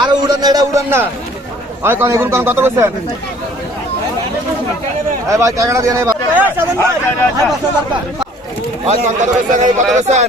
আরে উড়ান না, এটা উড়ান না। ওই কন এখন কন কত বলছেন? ভাই টাকাটা দিয়ে নেই ভাই। কোন কত বলছেন? কত বলছেন?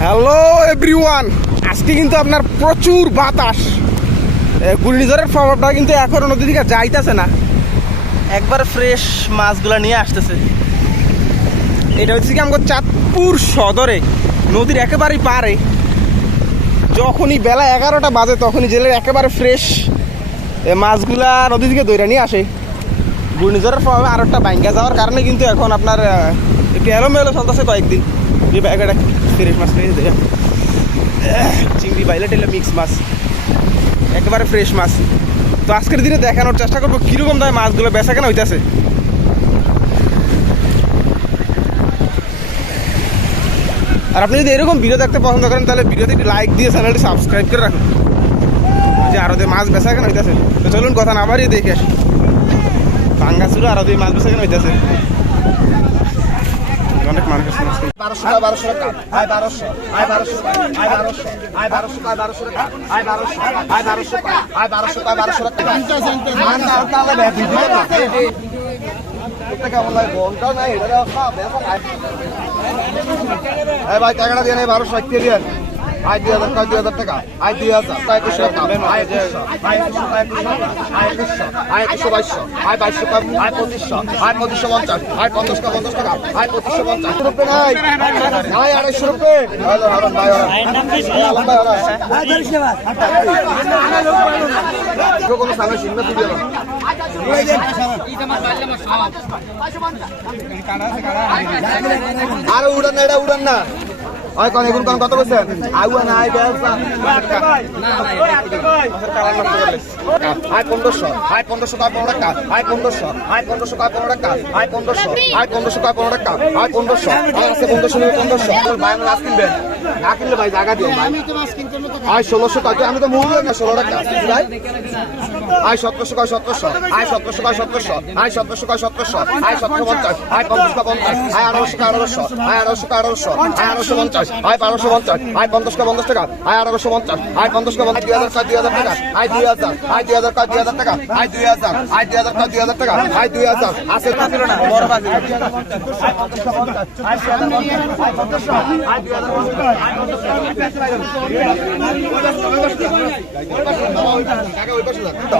হ্যালো এভরিওয়ান আজকে কিন্তু আপনার প্রচুর বাতাস। ঘূর্ণিঝড়ের প্রভাবটা কিন্তু এখন নদী দিকে যাইতেছে না। একবার ফ্রেশ মাছগুলা নিয়ে আসতেছে। এটা হচ্ছে কি আমাকে চাঁদপুর সদরে। নদীর একেবারেই পারে যখনই বেলা এগারোটা বাজে তখনই জেলের একেবারে ফ্রেশ মাছগুলা নদী থেকে দৈরা নিয়ে আসে। ঘূর্ণিঝড়ের প্রভাবে আর একটা ব্যাঙ্গা যাওয়ার কারণে কিন্তু এখন আপনার একটু এলোমেলো চলতেছে কয়েকদিন। যে ব্যাগটা ফ্রেশ মাছ দেয় চিংড়ি বাইলে টেলে মিক্স মাছ। একেবারে ফ্রেশ মাছ। তো আজকের দিনে দেখানোর চেষ্টা করব, কীরকম দামে মাছগুলো বেচা কেনা হইতেছে। আর আপনি যদি এরকম ভিডিও দেখতে পছন্দ করেন তাহলে ভিডিওতে একটি লাইক দিয়ে চ্যানেলটি সাবস্ক্রাইব করে রাখুন। যে আরও দিয়ে মাছ বেচা কেন হইতেছে। তো চলুন কথা না বাড়িয়ে দেখে আসি। ভাঙ্গা ছিল আরও দিয়ে মাছ বেচা কেন হইতেছে। অনেক মানুষ। বারোশো টাকা বারোশো আয় বারোশো আয় বারোশো আয় বারোশো আয় বারোশো আয় বারোশো টাকা। আয় বারোশো আয় বারোশো আয় বারোশো আয় বারোশো টাকা মান না কেমন লাগে এই ভাই টাকাটা দিয়ে নেই বারোশো এক দিয়ে দিয়ে আয় দুই হাজার দুই হাজার টাকা আয় হাজার আয় একুশশো টাকা আয় একুশশো আয় একুশশো আয় একুশশো আয় বাইশশো আয় বাইশশো আয় পঁচিশশো আয় পঁচিশশো পঞ্চাশ আয় পঞ্চাশটা পঞ্চাশ টাকা আয় পঁচিশশো পঞ্চাশ রুপে নাই নাই আড়াইশো রুপে কোনো সামনে সিংহ তুই আরে উড়ান না এটা উড়ান না। ওই কোন এগুন কোন কত বলছেন? আউয়া না আই বেলসা আয় পনেরোশো আয় পনেরোশো টাকা পনেরো টাকা? আয় পনেরোশো আয় পনেরোশো টাকা পনেরো টাকা? আয় পনেরোশো আয় পনেরোশো টাকা পনেরো টাকা? আয় পনেরোশো আর আছে পনেরোশো নিবে পনেরোশো। ভাই আমি মাছ কিনবেন? না কিনলে ভাই জায়গা দিও ভাই। আয় ষোলোশো টাকা আমি তো মূল্য না ষোলো টাকা। ভাই। আয় সতেরোশো কয় সতেরোশো আয় সতেরোশো কয় সতেরোশো আয় সতেরোশো কয় সতেরোশো আয় সতেরো পঞ্চাশ আয় পঞ্চাশ পঞ্চাশ আয় আঠারোশো আয় আঠারোশো কা আঠারোশো পঞ্চাশ আয় বারোশো পঞ্চাশ আয় পঞ্চাশ পঞ্চাশ টাকা আয় আঠারোশো পঞ্চাশ আয় পঞ্চাশ দুই হাজার কা দুই হাজার টাকা আয় দুই হাজার আয় দুই হাজার কা দুই হাজার টাকা আয় দুই হাজার আয় দুই হাজার কা দুই হাজার টাকা আয় দুই হাজার আয়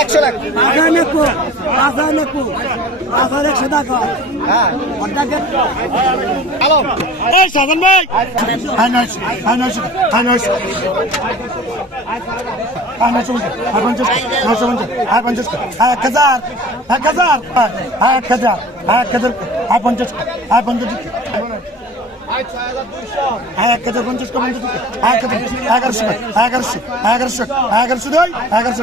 একশো লাখ হ্যালো আয় ছয় হাজার দুইশো এক হাজার এক হাজার আর পঞ্চাশ আর পঞ্চাশ এক হাজার পঞ্চাশ পঞ্চাশ এক হাজার এগারোশো এগারোশো এগারোশো এগারোশো এগারোশো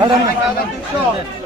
টাকা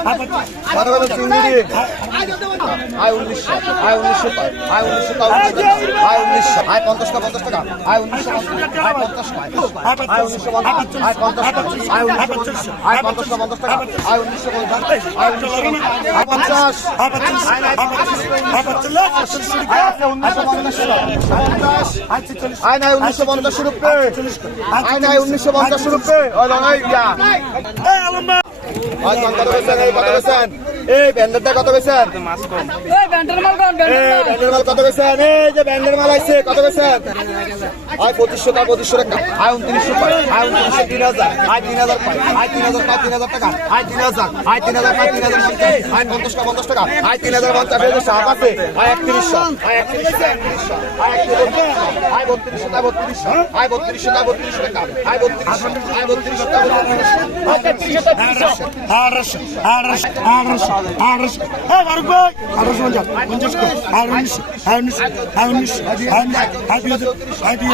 কত কত চিংড়ি আয় উনিশশো আয় উনিশশো আয় উনিশশো আয় উনিশশো আয় পঞ্চাশ টাকা পঞ্চাশ টাকা আয় উনিশশো আয় পঞ্চাশ আয় উনিশশো পঞ্চাশ আয় পঞ্চাশ আয় উনিশশো পঞ্চাশ আয় পঞ্চাশ পঞ্চাশ টাকা আয় পঞ্চাশ আয় উনিশশো আয় পঞ্চাশ আয় নাই উনিশশো পঞ্চাশ রুপে আয় উনিশশো At pangkatawasan ay patawasan. এই ব্যান্ডারটা কত বেছেন এই ব্যান্ডার মাল কত বেছেন এই যে ব্যান্ডার মাল আইছে কত বেছেন আয় 2500 টাকা 2500 টাকা আয় 2900 পাই আয় 2900 3000 আয় 3000 পাই আয় 3000 পাই 3000 টাকা আয় 3000 আয় টাকা 50 টাকা আয় 3000 50 টাকা সাপ আছে আয় 3100 আয় 3100 টাকা 3200 আয় 3200 টাকা 3200 আয় 3200 আয় 3200 টাকা 3200 আয় টাকা 3200 আয় 3200 আয় 3200 আয় আঠারোশো হ্যাঁ বারুক ভাই আঠারোশো পঞ্চাশ পঞ্চাশ আর উনিশশো আর উনিশশো আর উনিশশো আর আর দুই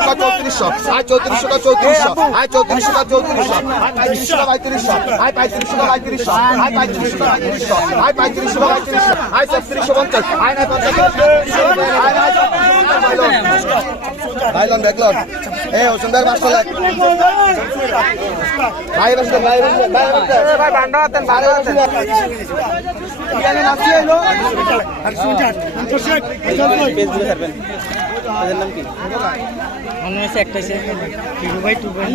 হাজার আর ভাই লন ব্যাক লন এ হোসেন ভাই পাঁচশো লাখ ভাই পাঁচশো ভাই ভাই ভান্ডা আতেন ভাই আতেন ফেসবুকে থাকবেন এদের নাম কি সামনে আছে একটা আছে হিরো ভাই টু পয়েন্ট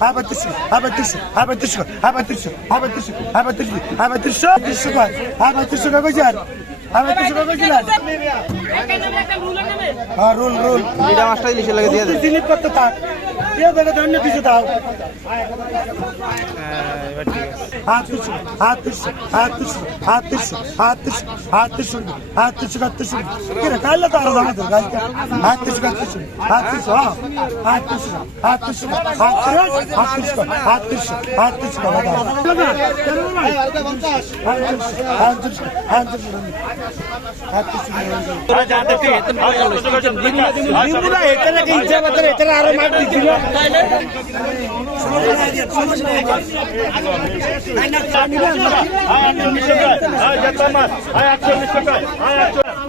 আবার তিনশো আবার তিনশো আবার তিনশো আবার তিনশো আবার তিনশো আবার তিনশো টাকা আমি কিছু কথা দিলাম হ্যাঁ রুল রুল। দুইটা মাস্টার ইলিশের লাগে দিয়ে দিই স্লিপ করতে থাক। আর তেত্রিশশো আর তেত্রিশশো তেত্রিশশো পঁয়ত্রিশশো আর বত্রিশশো আর বত্রিশশো আর বত্রিশশো আর বত্রিশশো আর বত্রিশশো আর বত্রিশশো আর বত্রিশশো তিরিশশো কয় আর বত্রিশশো টাকা কইছে আর আর বত্রিশশো টাকা কইছিল হ্যাঁ রোল রোল এটা মাছটা ইলিশের লাগে দিয়ে দেন স্লিপ করতে থাক দিয়ে দেখে ধন্য পিছু দাও আটত্রিশশো আটত্রিশশো আটত্রিশশো আটত্রিশশো আটত্রিশশো আটত্রিশশো আটত্রিশশো আটত্রিশশো কিরে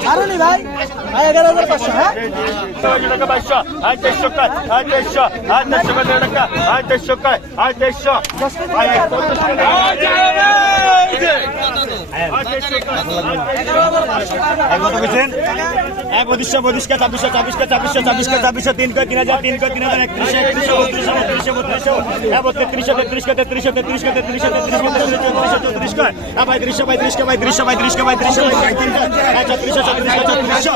ছাড়ুনি ভাই এগারো হাজার পাঁচশো হ্যাঁ? টাকা বাইশশো আয় তেইশশো কাজ আয় তেইশশো আয় তেইশশো কাজ টাকা আয় তেইশশো কাজ আয় তেইশশো এক বত্রিশশো বত্রিশকে ছাব্বিশশো ছাব্বিশকে ছাব্বিশশো ছাব্বিশকে ছাব্বিশশো তিন কয় তিন হাজার তিন কয় তিন হাজার একত্রিশশো একত্রিশশো বত্রিশশো বত্রিশশো বত্রিশশো হ্যাঁ? বত্রিশশো তেত্রিশকে তেত্রিশশো তেত্রিশকে তেত্রিশশো তেত্রিশশো তেত্রিশশো চৌত্রিশকে হ্যাঁ পঁয়ত্রিশশো পঁয়ত্রিশকে পঁয়ত্রিশশো পঁয়ত্রিশকে পঁয়ত্রিশশো পঁয়ত্রিশশো হ্যাঁ ছত্রিশশো ছত্রিশশো ছত্রিশশো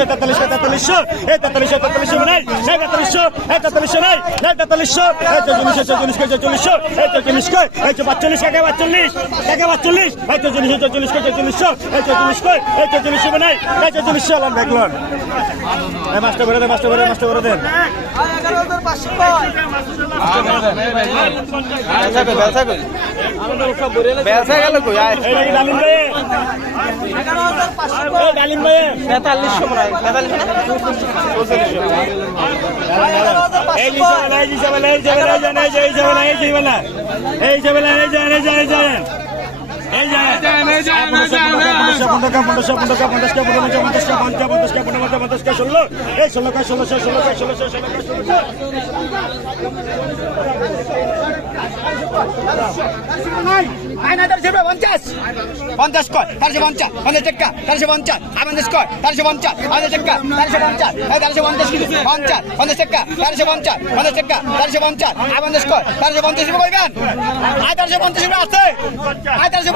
Έτατλησε, তেতাল্লিশশো এই তেতাল্লিশশো তেতাল্লিশশো মানে নাই নাই তেতাল্লিশশো এই তেতাল্লিশশো মানে নাই নাই তেতাল্লিশশো এই চল্লিশশো চল্লিশশো চল্লিশশো এই চল্লিশশো এই বাচ্চল্লিশ একে বাচ্চল্লিশ একে বাচ্চল্লিশ এই চল্লিশশো চল্লিশশো চল্লিশশো এই চল্লিশশো মানে এই চল্লিশশো নাই এই চল্লিশশো আলাম দেখলাম এই মাস্টার করে দেন মাস্টার করে মাস্টার করে দেন ডালিম ভাই তেতাল্লিশশো তেতাল্লিশ। হয় এই এই হিসাবে এই এই হিসাবে এই এই হিসাবে এই এই হিসাবে এই এই যায় পঞ্চাশ এই পঞ্চাশ পঞ্চাশ পঞ্চাশ পঞ্চাশ পঞ্চাশ পঞ্চাশ পঞ্চাশ ষোলো এই ষোলো কা পঞ্চাশ পঞ্চাশ কর চারশো পঞ্চাশ পঞ্চাশ টাকা চারশো পঞ্চাশ আমাদের স্কর চারশো পঞ্চাশ পঞ্চাশ টাকা চারশো পঞ্চাশ চারশো পঞ্চাশ কিলো পঞ্চাশ পঞ্চাশ টাকা চারশো পঞ্চাশ পঞ্চাশ টাকা চারশো পঞ্চাশ আমাদের স্কর চারশো পঞ্চাশ করবেন আয় চারশো পঞ্চাশ আছে আয় চারশো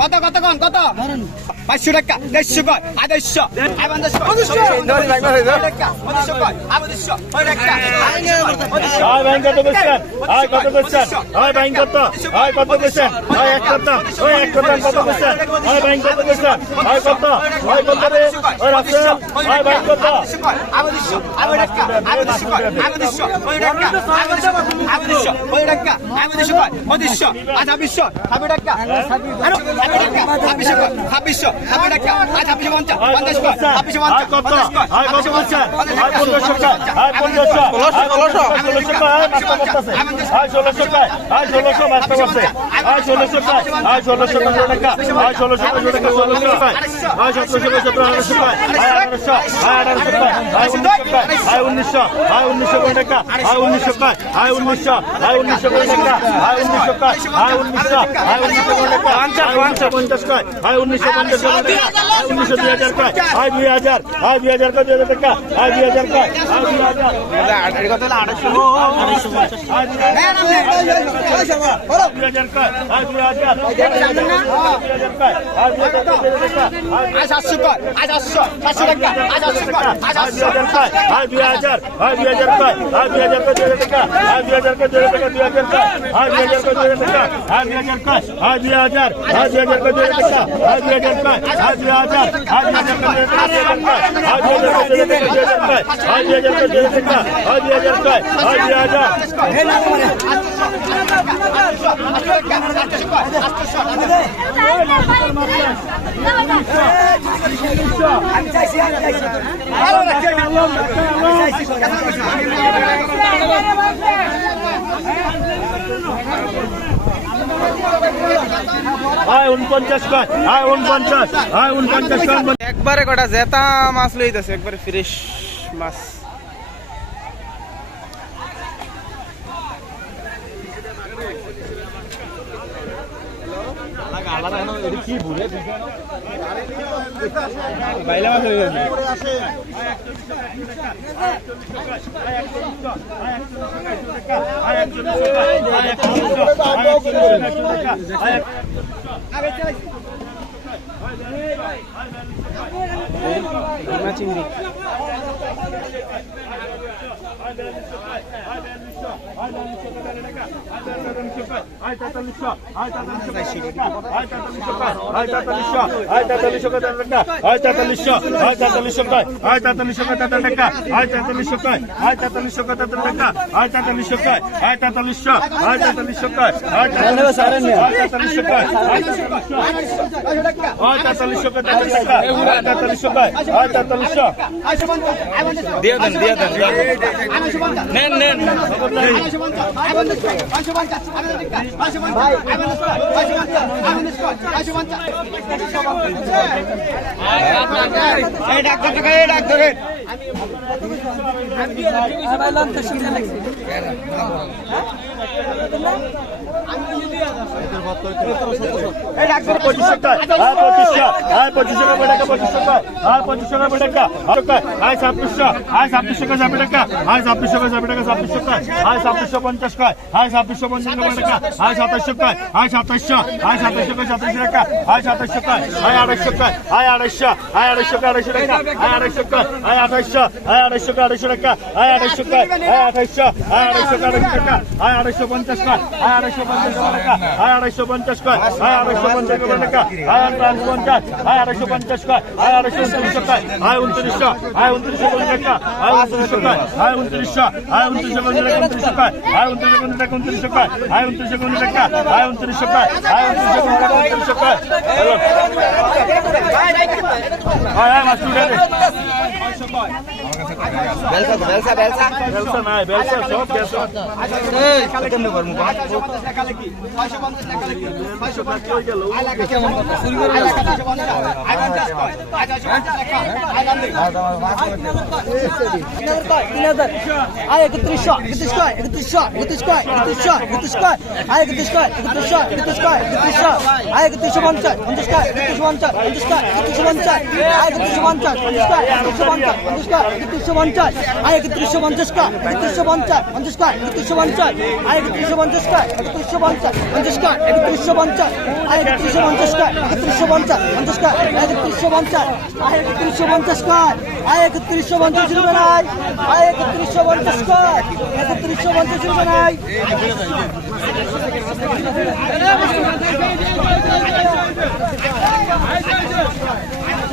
কত কত কম কত? পাঁচশো টাকা দেড়শো কয়? আড়াইশো আমি আড়াইশো আড়াইশো আড়াইশো উনিশশো আয় উনিশশো কোটি টাকা আয় উনিশশো আয় উনিশশো আয় উনিশশো কোটি টাকা আয় উনিশশো আয় উনিশশো আয় উনিশশো কোটি টাকা সাতশো পঞ্চাশ কয় হয় উনিশশো পঞ্চাশ উনিশশো দুই হাজার কয় হয় দুই হাজার হয় দুই হাজার কয় দুই হাজার টাকা হয় দুই হাজার কয় হয় দুই হাজার সাতশো কয় সাতশো সাতশো টাকা সাতশো কয় সাতশো কয় হয় দুই হাজার হয় দুই হাজার কয় হয় দুই হাজার কয় দুই হাজার টাকা হয় দুই হাজার কয় দুই হাজার টাকা দুই হাজার কয় হয় দুই হাজার কয় দুই হাজার টাকা হয় দুই হাজার কয় হয় দুই হাজার হয় দুই হাজার আমি চাইছি আমি চাইছি ভালো লাগছে আমি চাইছি একবারে কটা জেতা মাছ লইতেছে একবারে ফ্রেশ মাছ। বাইলা মাছ হয়ে গেছে। চিংড়ি দিয়ে দেন দিয়ে দেন নেন নেন আমি হ্যাঁ হ্যাঁ হ্যাঁ হ্যাঁ হ্যাঁ হ্যাঁ হ্যাঁ ছাব্বিশশো পঞ্চাশ টাকা হ্যাঁ ছাব্বিশশো পঞ্চাশ টাকা হ্যাঁ হ্যাঁ হ্যাঁ হ্যাঁ হ্যাঁ আড়াইশো হ্যাঁ আড়াইশো হ্যাঁ আড়াইশো টাকা আড়াইশো টাকা হ্যাঁ টাকা হ্যাঁ হ্যাঁ টাকা টাকা হ্যাঁ টাকা হ্যাঁ হ্যাঁ টাকা টাকা হ্যাঁ পঞ্চাশ টাকা হ্যাঁ আড়াইশো পঞ্চাশ টাকা হ্যাঁ আড়াইশো পঞ্চাশ টাকা হ্যাঁ আড়াইশো পঞ্চাশ টাকা হ্যাঁ আড়াইশো পঞ্চাশ হ্যাঁ আড়াইশো পঞ্চাশ টাকা হ্যাঁ আড়াইশো উনত্রিশশো টাকা হ্যাঁ উনত্রিশশো হ্যাঁ উনত্রিশশো টাকা হ্যাঁ উনত্রিশশো টাকা হ্যাঁ উনত্রিশশো হ্যাঁ উনত্রিশশো উনত্রিশশো টাকা হ্যাঁ উনত্রিশশো টাকা উনত্রিশশো টাকা হ্যাঁ উনত্রিশশো টাকা হ্যাঁ উনত্রিশশো টাকা হ্যাঁ উনত্রিশশো টাকা উনত্রিশশো টাকা হ্যাঁ হ্যাঁ বেলসা সব বেলসা আয় একত্রিশ একত্রিশ কয় একত্রিশ একত্রিশ কয় একত্রিশ একত্রিশ কয় আয় একত্রিশ কয় একত্রিশ একত্রিশ কয় একত্রিশ আয় একত্রিশ পঞ্চাশ পঞ্চাশ কয় একত্রিশ পঞ্চাশ পঞ্চাশ কয় একত্রিশ পঞ্চাশ আয় একত্রিশ পঞ্চাশ পঞ্চাশ কয় একত্রিশ পঞ্চাশ পঞ্চাশ কয় একত্রিশ পঞ্চাশ আয় একত্রিশ পঞ্চাশ কয় একত্রিশ পঞ্চাশ পঞ্চাশ কয় একত্রিশ পঞ্চাশ আয় একত্রিশ পঞ্চাশ কয় একত্রিশ পঞ্চাশ পঞ্চাশ কয় একত্রিশ পঞ্চাশ আয় একত্রিশ পঞ্চাশ কয় একত্রিশ পঞ্চাশ পঞ্চাশ কয় একত্রিশ পঞ্চাশ আয় একত্রিশ পঞ্চাশ কয় আয় একত্রিশ পঞ্চাশ রুপে নাই আয় একত্রিশ পঞ্চাশ কয় একত্রিশ পঞ্চাশ রুপে নাই না আয় বাইন কর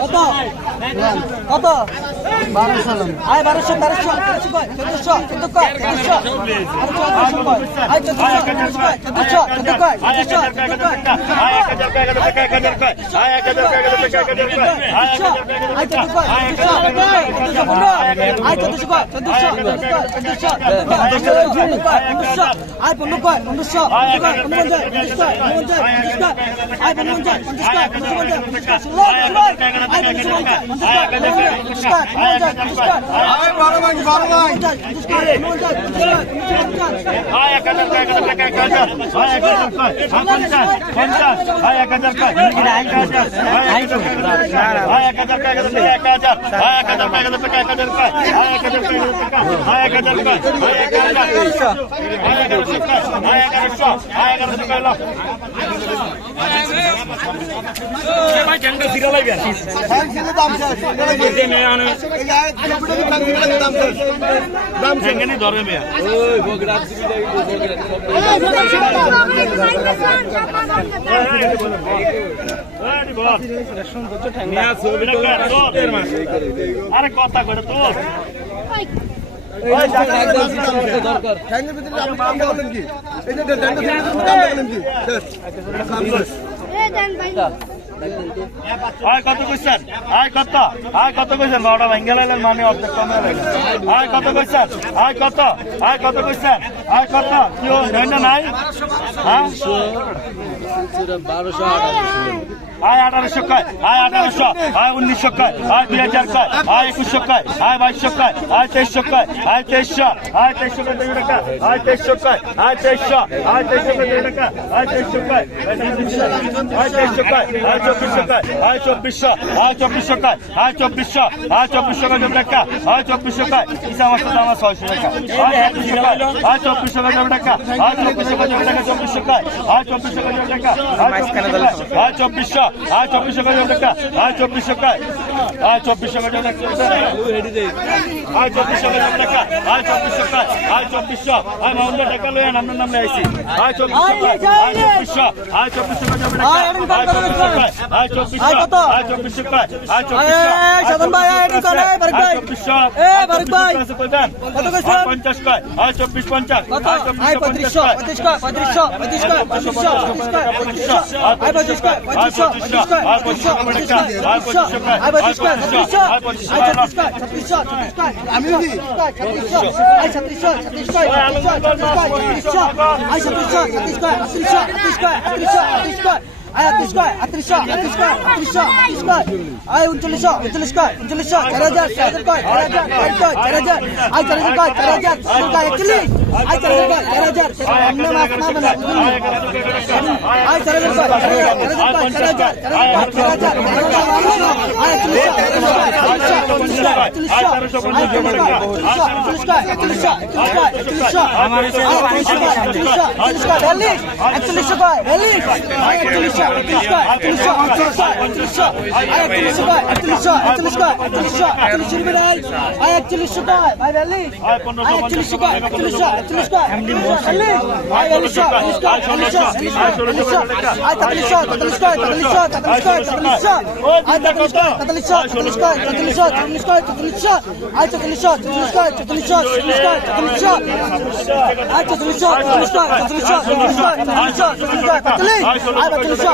কত কত বারোশো আয় বারোশো তেরোশো চোদ্দশো চোদ্দ কয় চোদ্দশো বারোশো কয় আয় চোদ্দশো চোদ্দশো কয় চোদ্দশো চোদ্দ কয় চোদ্দশো চোদ্দ কয় আয় চোদ্দশো চোদ্দশো পনেরো চোদ্দশো কয় চোদ্দশো চোদ্দশো চোদ্দশো চোদ্দশো পনেরোশো আয় পনেরো পঞ্চাশ পঞ্চাশ পঞ্চাশ আয় পনেরো পঞ্চাশ পঞ্চাশ কয় পনেরো পঞ্চাশ কয় পনেরো পঞ্চাশ কিলোমিটার ফ্যান ছিঁড়ে দাম শেষ দাম শেষ ধরে মেয়া আরে কথা করে তো কত কইছেন আয় কত আয় কত কইছেন বারোটা ভেঙ্গে লাইলেন মানে অর্ধেক কমে লাইলেন আয় কত কইছেন আয় কত আয় কত কইছেন আয় হ্যাঁ আঠারোশো কয় আয় আঠারোশো আয় উনিশশো কয় আয় দুই হাজার কয় আয় একুশশো কয় আয় বাইশশো কয় আয় তেইশশো কয় আয় তেইশশো আয় তেইশশো টাকা আয় তেইশশো কয় আয় তেইশশো আয় তেইশশো টাকা আয় তেইশশো কয় আয় তেইশশো কয় আয় চব্বিশশো কয় আয় চব্বিশশো আয় চব্বিশশো কয় আয় চব্বিশশো আয় চব্বিশশো কয় টাকা আয় চব্বিশশো কয় ইসা মাসের দাম আছে ছয়শো টাকা আয় চব্বিশশো কয় আয় আয় চব্বিশশো দুই টাকা আর চব্বিশশো দুই টাকা চব্বিশশো আর চব্বিশশো দুই টাকা আর চব্বিশশো আর চব্বিশশো কয় টাকা আর চব্বিশশো কয় দুই টাকা আয় চব্বিশশো কয় আয় চব্বিশশো আয় মাউন্ট টাকা লয়ে আপনার নাম আইছি আয় চব্বিশশো কয় আয় চব্বিশশো আয় চব্বিশশো কয় দুই টাকা আয় চব্বিশশো কয় আয় চব্বিশশো কয় আয় চব্বিশশো কয় আয় চব্বিশশো এই, সাধন ভাই, এই, এদিকে কর, এই, বারিক ভাই। চব্বিশশো এ, বারিক ভাই। কত কইছেন? পঞ্চাশ কয় আয় চব্বিশ পঞ্চাশ কত আয় পঁয়ত্রিশশো পঁয়ত্রিশ কয় পঁয়ত্রিশশো পঁয়ত্রিশ কয় পঁয়ত্রিশশো পঁয়ত্রিশ কয় পঁয়ত্রিশশো আয় পঁয়ত্রিশ কয় পঁয়ত্রিশশো পঁয়ত্রিশ কয় পঁয়ত্রিশশো পঁয়ত্রিশ কয় পঁয়ত্রিশশো আয় পঁয়ত্রিশ ছত্রিশ কয় ছত্রিশশো আই ছত্রিশ কয় ছত্রিশশো ছত্রিশ কয় আমি ছত্রিশশো আই ছত্রিশশো ছত্রিশ কয় ছত্রিশশো ছত্রিশশো আই ছত্রিশশো ছত্রিশ কয় ছত্রিশশো ছত্রিশ কয় ছত্রিশশো ছত্রিশ কয় আয় আত্রিশ কয় আত্রিশশো আত্রিশ কয় আত্রিশশো আত্রিশ কয় আয় উনচল্লিশশো উনচল্লিশ কয় উনচল্লিশশো চার হাজার চার হাজার কয় চার হাজার চার কয় চার হাজার আয় চার হাজার কয় চার হাজার চার কয় একচল্লিশ আয় চার হাজার কয় চার হাজার এমনি মাছ না মানে আয় চার হাজার কয় চার হাজার চার হাজার কয় চার হাজার চার হাজার চার হাজার চার হাজার আয় একচল্লিশশো একচল্লিশশো একচল্লিশশো একচল্লিশশো আয় একচল্লিশশো একচল্লিশশো একচল্লিশশো একচল্লিশশো একচল্লিশশো বিয়াল্লিশ একচল্লিশশো কয় বিয়াল্লিশ আয় একচল্লিশশো একচল্লিশ কয় একচল্লিশশো একচল্লিশশো একচল্লিশশো আয় একচল্লিশশো কয় একচল্লিশশো একচল্লিশ কয় একচল্লিশশো একচল্লিশ রুপে আয় আয় একচল্লিশশো কয় ভাই বিয়াল্লিশ আয় একচল্লিশশো কয় একচল্লিশশো একচল্লিশ কয়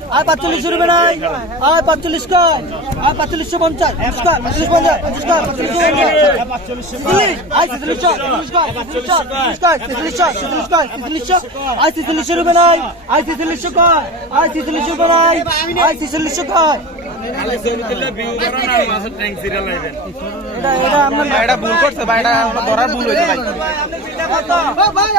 আয় বাচ্চালিশশো নেবে নাই আয় পাঁচচল্লিশ কয়? আয় পাঁচচল্লিশশো পঞ্চাশ। পঁয়তাল্লিশ পঞ্চাশ পঞ্চাশ কয়? পঁয়তাল্লিশশো তেতাল্লিশ আয় তেতাল্লিশশো তেতাল্লিশশো তেতাল্লিশশো তেতাল্লিশ কয়? তেতাল্লিশশো নেবে নাই। আয় তেতাল্লিশশো কয়? আয় তেতাল্লিশশো নেবে নাই। আয় তেতাল্লিশশো কয়? এটা ভুল করছে ভাই এটা ধরার ভুল হয়েছে ভাই ভাই